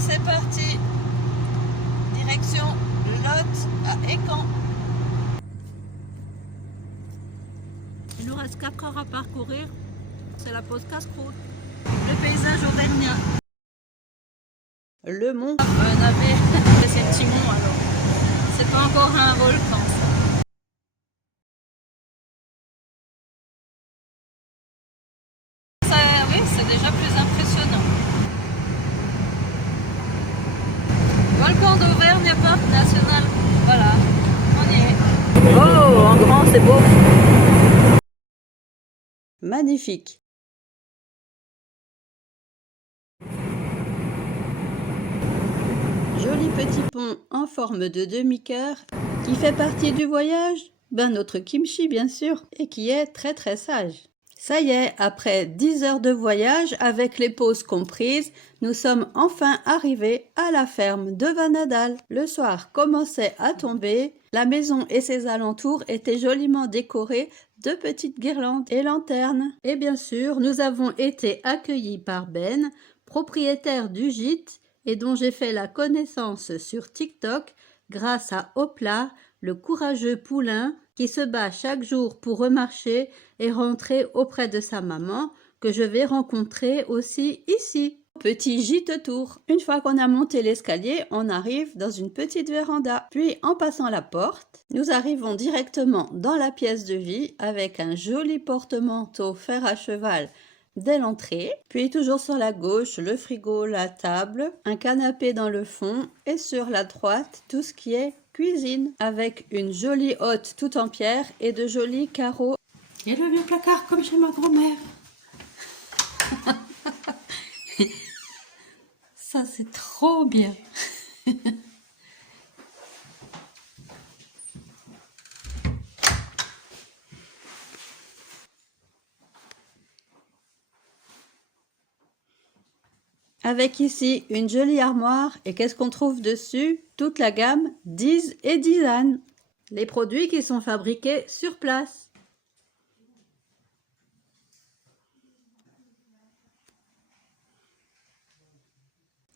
c'est parti. Direction Lot à Écan. Il nous reste 4 heures à parcourir. C'est la pause casse-croûte. Le paysage auvergnat. Le mont Navé. C'est un petit mont alors. C'est pas encore un volcan. Oui, c'est déjà plus impressionnant. Volcan d'Auvergne, parc national. Voilà, on y est. Oh, en grand, c'est beau. Magnifique. Joli petit pont en forme de demi-cœur qui fait partie du voyage. Ben notre kimchi bien sûr, et qui est très très sage. Ça y est, après 10 heures de voyage, avec les pauses comprises, nous sommes enfin arrivés à la ferme de Vanadal. Le soir commençait à tomber, la maison et ses alentours étaient joliment décorés de petites guirlandes et lanternes. Et bien sûr, nous avons été accueillis par Ben, propriétaire du gîte, et dont j'ai fait la connaissance sur TikTok grâce à Hopla, le courageux poulain qui se bat chaque jour pour remarcher et rentrer auprès de sa maman, que je vais rencontrer aussi ici. Petit gîte tour. Une fois qu'on a monté l'escalier, on arrive dans une petite véranda. Puis, en passant la porte, nous arrivons directement dans la pièce de vie avec un joli porte-manteau fer à cheval dès l'entrée. Puis, toujours sur la gauche, le frigo, la table, un canapé dans le fond et sur la droite, tout ce qui est cuisine avec une jolie hotte toute en pierre et de jolis carreaux. Et le vieux placard comme chez ma grand-mère. Ça c'est trop bien. Avec ici une jolie armoire et qu'est-ce qu'on trouve dessus? Toute la gamme Diz et Dizan. Les produits qui sont fabriqués sur place.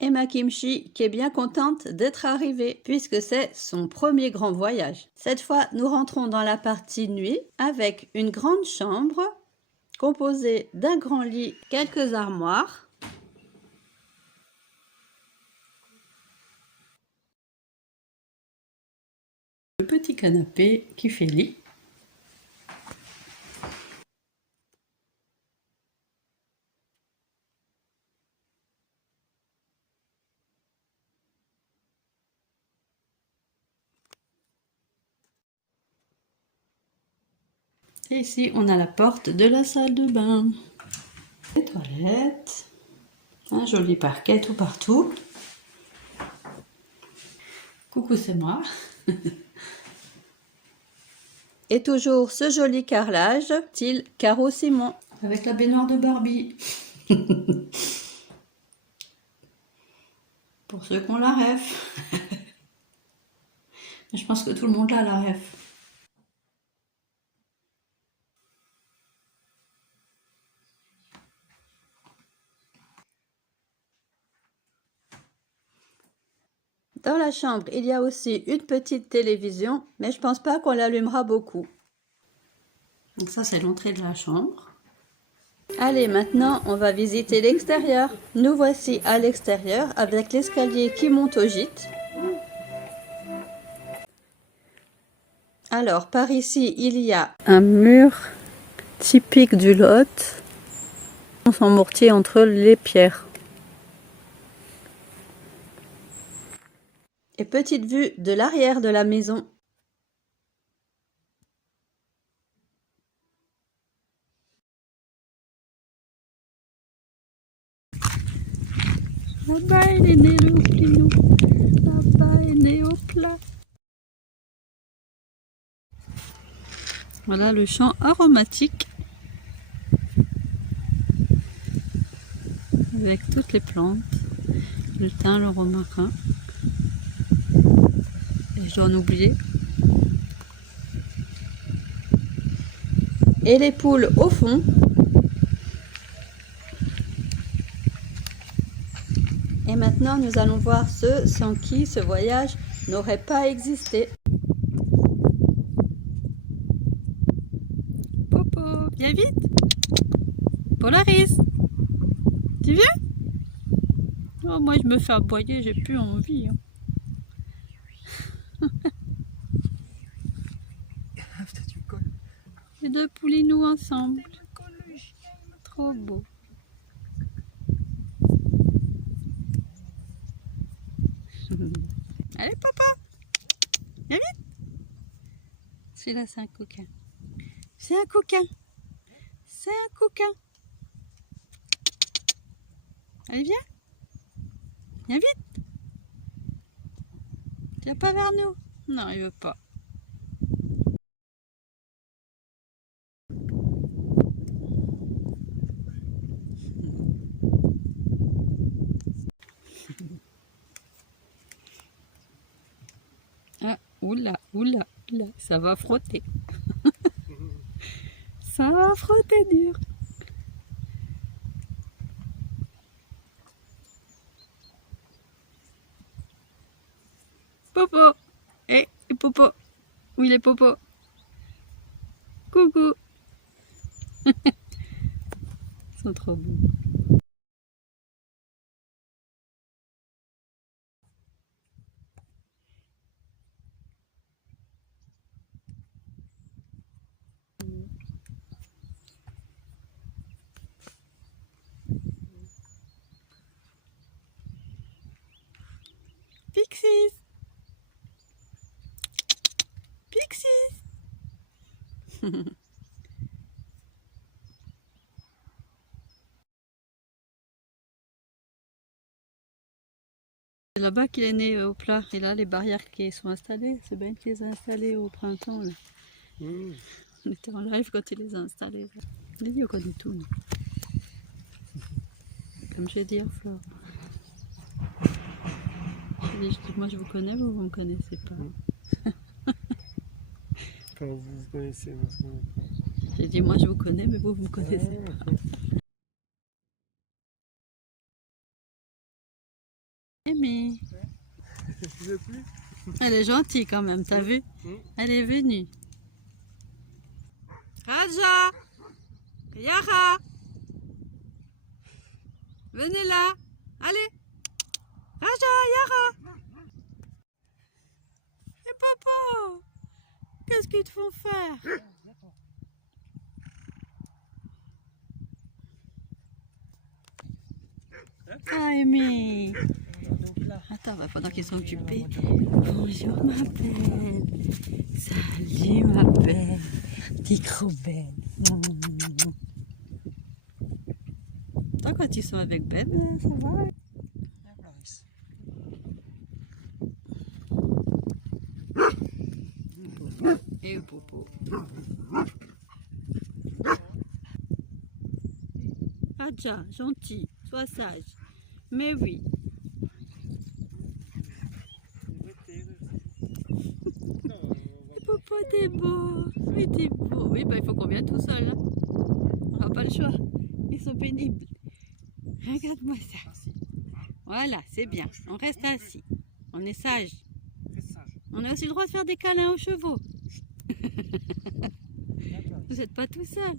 Et ma kimchi qui est bien contente d'être arrivée puisque c'est son premier grand voyage. Cette fois, nous rentrons dans la partie nuit avec une grande chambre composée d'un grand lit, quelques armoires. Le petit canapé qui fait lit. Et ici, on a la porte de la salle de bain. Les toilettes. Un joli parquet tout partout. Coucou, c'est moi. Et toujours ce joli carrelage, style carreau ciment. Avec la baignoire de Barbie. Pour ceux qui ont la ref. Je pense que tout le monde a la ref. Dans la chambre, il y a aussi une petite télévision, mais je pense pas qu'on l'allumera beaucoup. Donc ça, c'est l'entrée de la chambre. Allez, maintenant, on va visiter l'extérieur. Nous voici à l'extérieur avec l'escalier qui monte au gîte. Alors, par ici, il y a un mur typique du Lot, en mortier entre les pierres. Et petite vue de l'arrière de la maison. Là-bas, il est né le plinou. Là-bas, il est né au plat. Voilà le champ aromatique. Avec toutes les plantes. Le thym, le romarin. Et je dois en oublier. Et les poules au fond. Et Et maintenant, nous allons voir ceux sans qui ce voyage n'aurait pas existé. Popo, viens vite. Polaris, tu viens? Oh, moi, je me fais aboyer, j'ai plus envie. Hein. Les deux poulinous ensemble. Trop beau. Allez, papa, viens vite. Celui-là, c'est un coquin. C'est un coquin. C'est un coquin. Allez, viens. Viens vite. Viens pas vers nous. Non, il veut pas. Ah, oula, oula, oula, ça va frotter. Ça va frotter dur. Popo. Eh, Popo. Où il est Popo? Coucou. Ils sont trop beaux. Pixies. Pixies. C'est là-bas qu'il est né au plat. Et là, les barrières qui sont installées, c'est Ben qui les a installées au printemps. Là. On était en live quand il les a installées. On dit quoi du tout. Nous. Comme je vais dire, Flore. Je dis, moi je vous connais, vous me connaissez pas. Enfin, vous vous connaissez, moi je connais pas. J'ai dit, moi je vous connais, mais vous me connaissez pas. Amy. Elle est gentille quand même, t'as vu? Elle est venue. Raja! Yara! Venez là! Allez! Raja! Yara! Et Popo! Qu'est-ce qu'ils te font faire? Ah, Amy! Attends, pendant qu'ils sont occupés. Bonjour ma belle. Salut ma belle. T'es trop belle. Toi, quand ils sont avec Ben, ça va? Et Popo. Adja, gentil, sois sage. Mais oui. Popo, t'es beau. Oui, t'es beau. Oui, bah, il faut qu'on vienne tout seul. Hein. On n'a pas le choix. Ils sont pénibles. Regarde-moi ça. Voilà, c'est bien. On reste assis. On est sage. On a aussi le droit de faire des câlins aux chevaux. Vous n'êtes pas tout seul.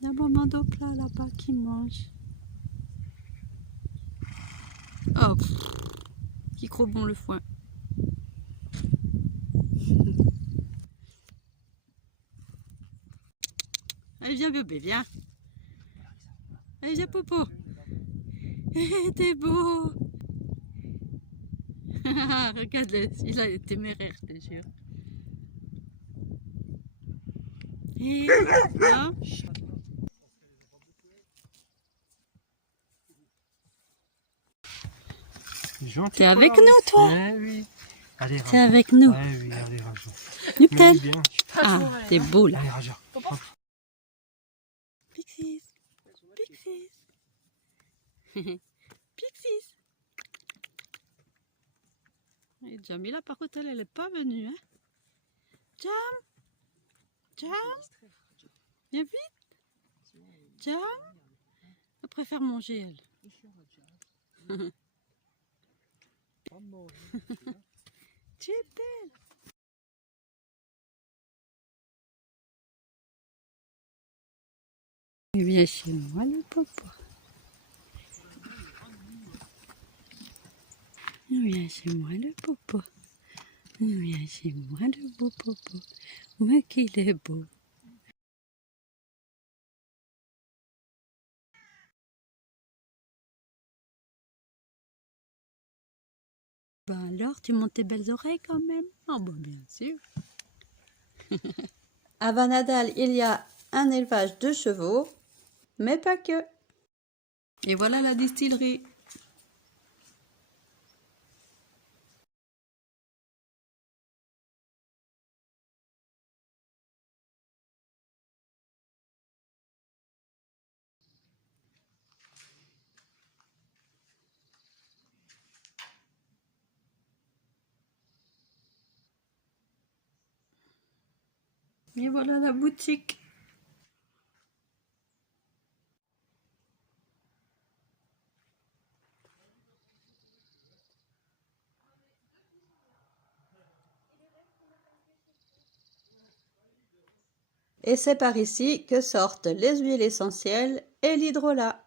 Il y a un moment d'eau plat là-bas qui mange. Oh, qui croit bon le foin. Allez, viens bébé, viens. Allez, viens Popo. T'es beau. Regarde-le, celui-là est téméraire, je te jure. Et là, t'es avec nous, toi? Oui. T'es avec nous. Oui, allez, Raja. Nickel. Ah, t'es beau là. Allez, Raja. Pixies. Pixies. Pixies. Et Jamila, par contre, elle n'est pas venue. Hein? Jam. Jam. Viens vite. Jam. Elle préfère manger, elle. Maman, Tu es belle. Viens chez moi, le popo. Viens chez moi, le popo. Viens chez moi, le beau popo. Mais qu'il est beau. Ben alors, tu montes tes belles oreilles quand même? Oh bon, bien sûr. À Vanadal, il y a un élevage de chevaux, mais pas que. Et voilà la distillerie. Et voilà la boutique. Et c'est par ici que sortent les huiles essentielles et l'hydrolat.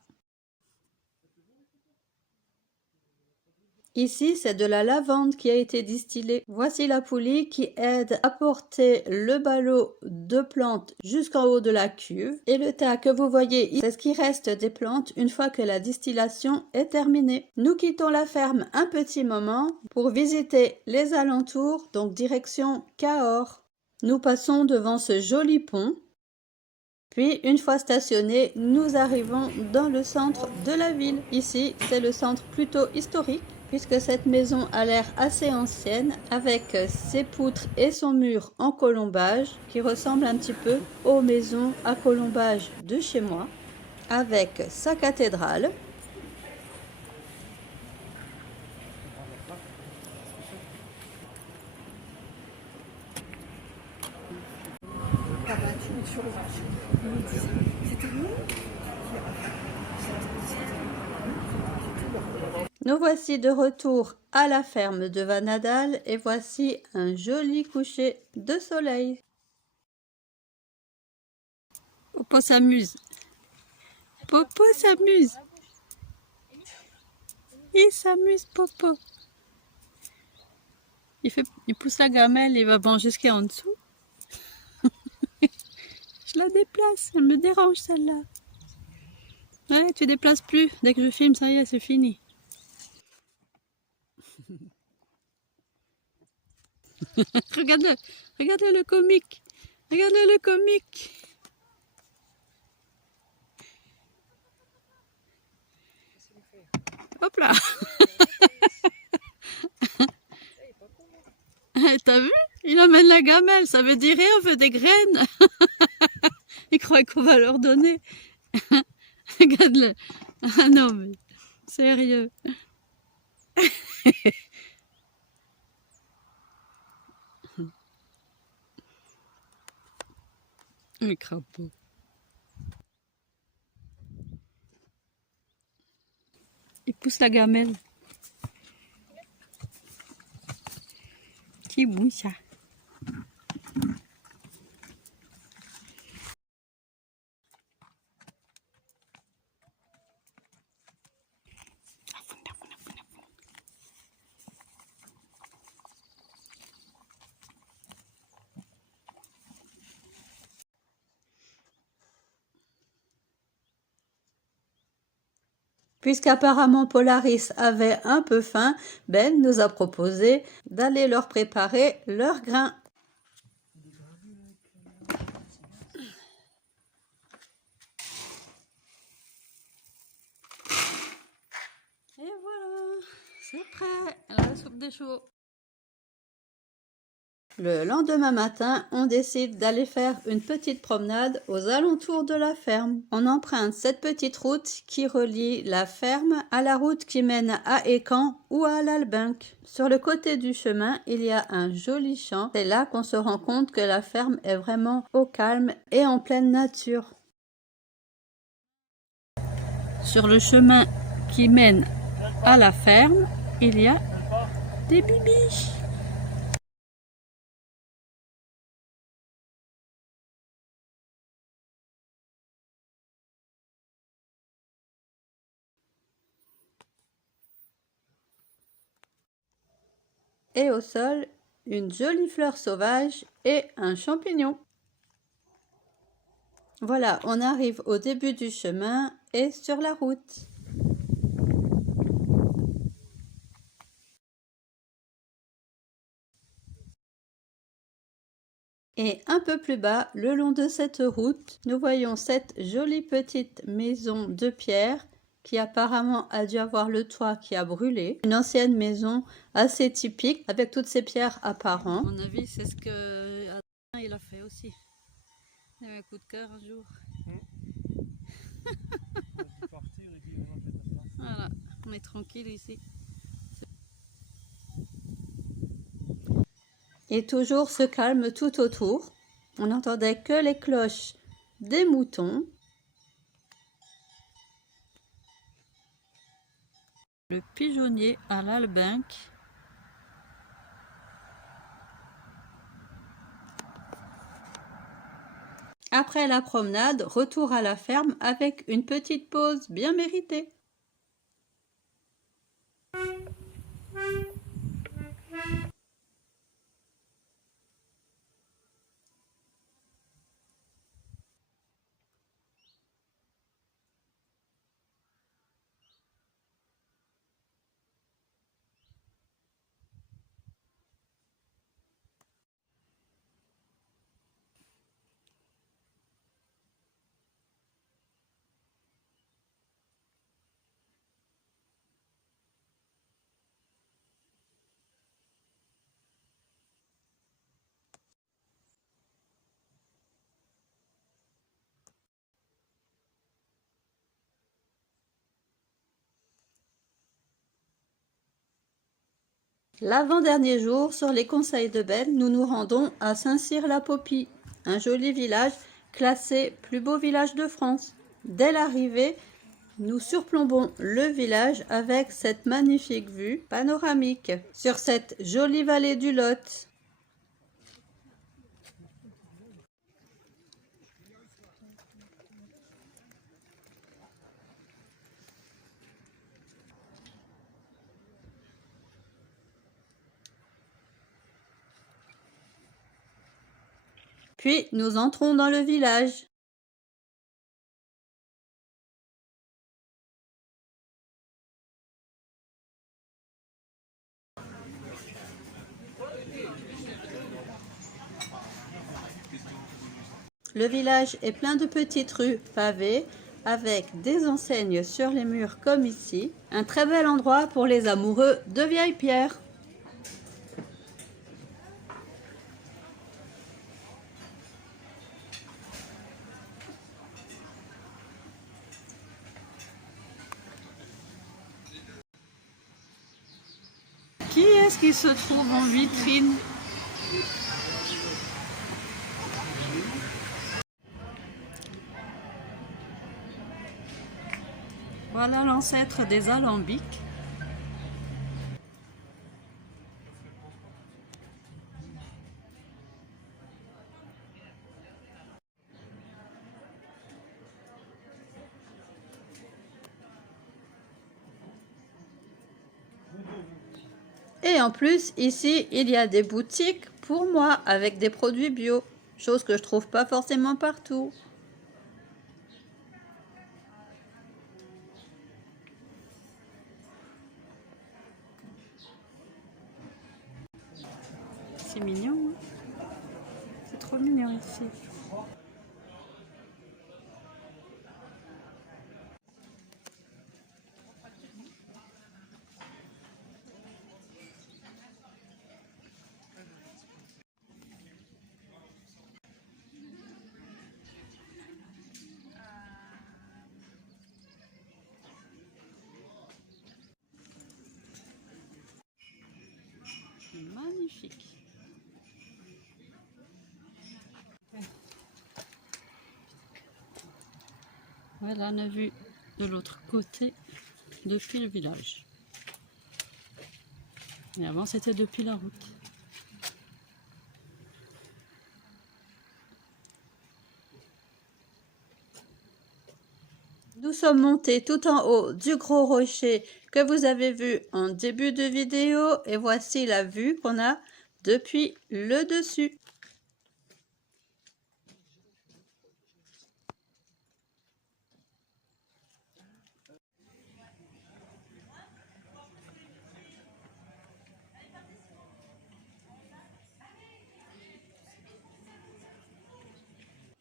Ici, c'est de la lavande qui a été distillée. Voici la poulie qui aide à porter le ballot de plantes jusqu'en haut de la cuve. Et le tas que vous voyez ici, c'est ce qui reste des plantes une fois que la distillation est terminée. Nous quittons la ferme un petit moment pour visiter les alentours, donc direction Cahors. Nous passons devant ce joli pont. Puis, une fois stationnés, nous arrivons dans le centre de la ville. Ici, c'est le centre plutôt historique, puisque cette maison a l'air assez ancienne, avec ses poutres et son mur en colombage, qui ressemble un petit peu aux maisons à colombage de chez moi, avec sa cathédrale. Nous voici de retour à la ferme de Vanadal et voici un joli coucher de soleil. Popo s'amuse. Popo s'amuse. Il s'amuse, Popo. Il pousse la gamelle et va bon jusqu'en dessous. Je la déplace, elle me dérange celle-là. Ouais, tu déplaces plus. Dès que je filme, ça y est, c'est fini. Regarde-le, regarde-le le comique. Regarde-le le comique. Hop là. T'as vu? Il amène la gamelle, ça veut dire on veut des graines. Il croit qu'on va leur donner. Regarde-le. Ah non, mais sérieux. Le crapaud. Il pousse la gamelle. Petit bout, ça. Puisqu'apparemment Polaris avait un peu faim, Ben nous a proposé d'aller leur préparer leur grain. Et voilà, c'est prêt, la soupe des choux. Le lendemain matin, on décide d'aller faire une petite promenade aux alentours de la ferme. On emprunte cette petite route qui relie la ferme à la route qui mène à Écaen ou à l'Albinque. Sur le côté du chemin, il y a un joli champ. C'est là qu'on se rend compte que la ferme est vraiment au calme et en pleine nature. Sur le chemin qui mène À la ferme, il y a des bibiches. Et au sol, une jolie fleur sauvage et un champignon. Voilà, on arrive au début du chemin et sur la route. Et un peu plus bas, le long de cette route, nous voyons cette jolie petite maison de pierre qui apparemment a dû avoir le toit qui a brûlé. Une ancienne maison assez typique avec toutes ces pierres apparentes. À mon avis, c'est ce que Adrien, il a fait aussi. Il a eu un coup de cœur un jour. Voilà, on est tranquille ici. Et toujours ce calme tout autour. On n'entendait que les cloches des moutons. Le pigeonnier à l'albinque. Après la promenade, retour à la ferme avec une petite pause bien méritée. L'avant-dernier jour, sur les conseils de Ben, nous nous rendons à Saint-Cyr-la-Popie, un joli village classé plus beau village de France. Dès l'arrivée, nous surplombons le village avec cette magnifique vue panoramique sur cette jolie vallée du Lot. Puis nous entrons dans le village. Le village est plein de petites rues pavées avec des enseignes sur les murs comme ici. Un très bel endroit pour les amoureux de vieilles pierres. Qui est-ce qui se trouve en vitrine? Voilà l'ancêtre des alambics. Et en plus, ici, il y a des boutiques pour moi avec des produits bio, chose que je trouve pas forcément partout. C'est mignon, hein? C'est trop mignon ici. Magnifique. Voilà la vue de l'autre côté depuis le village. Et avant, c'était depuis la route. Nous sommes montés tout en haut du gros rocher que vous avez vu en début de vidéo et voici la vue qu'on a depuis le dessus.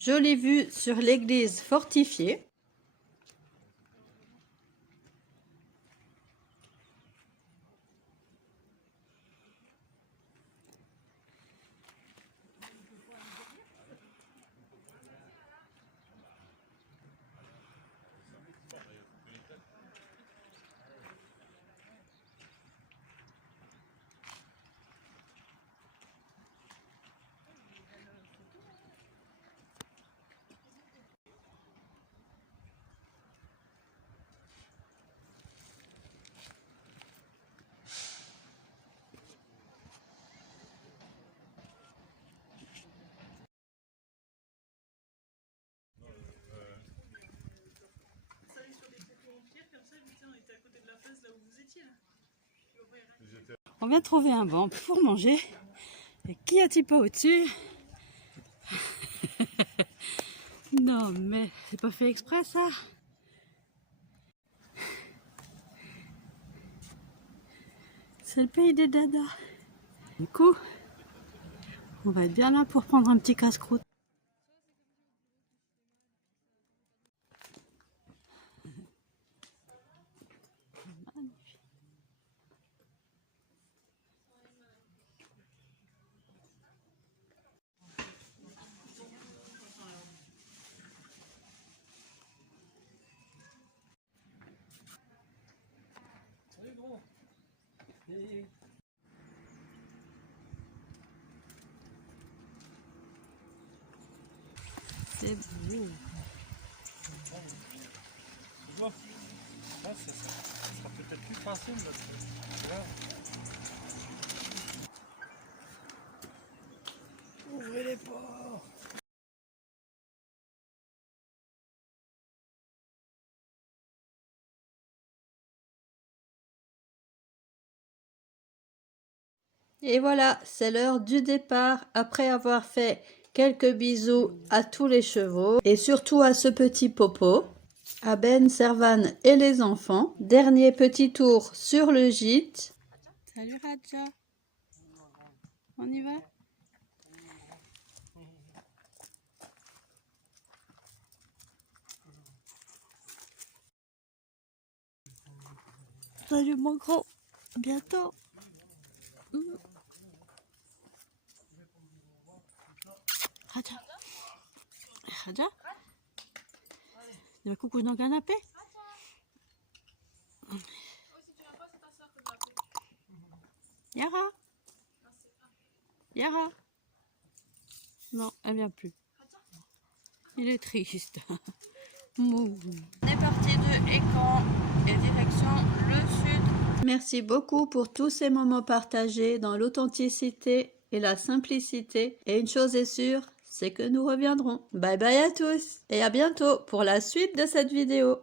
Jolie vue sur l'église fortifiée. On vient de trouver un banc pour manger. Et qu'y a-t-il pas au-dessus? Non, mais c'est pas fait exprès ça. C'est le pays des dadas. Du coup, on va être bien là pour prendre un petit casse-croûte. C'est beau. Tu vois, là, ça sera peut-être plus facile. Là. Ouvrez les portes. Et voilà, c'est l'heure du départ après avoir fait quelques bisous à tous les chevaux et surtout à ce petit Popo, à Ben, Servan et les enfants. Dernier petit tour sur le gîte. Salut Raja, on y va? Salut mon gros, à bientôt. Raja, Raja, il va coucou dans le canapé. Yara, Yara. Non, elle vient plus. Il est triste. Mou. On est parti de Écan et direction le sud. Merci beaucoup pour tous ces moments partagés dans l'authenticité et la simplicité. Et une chose est sûre, c'est que nous reviendrons. Bye bye à tous et à bientôt pour la suite de cette vidéo.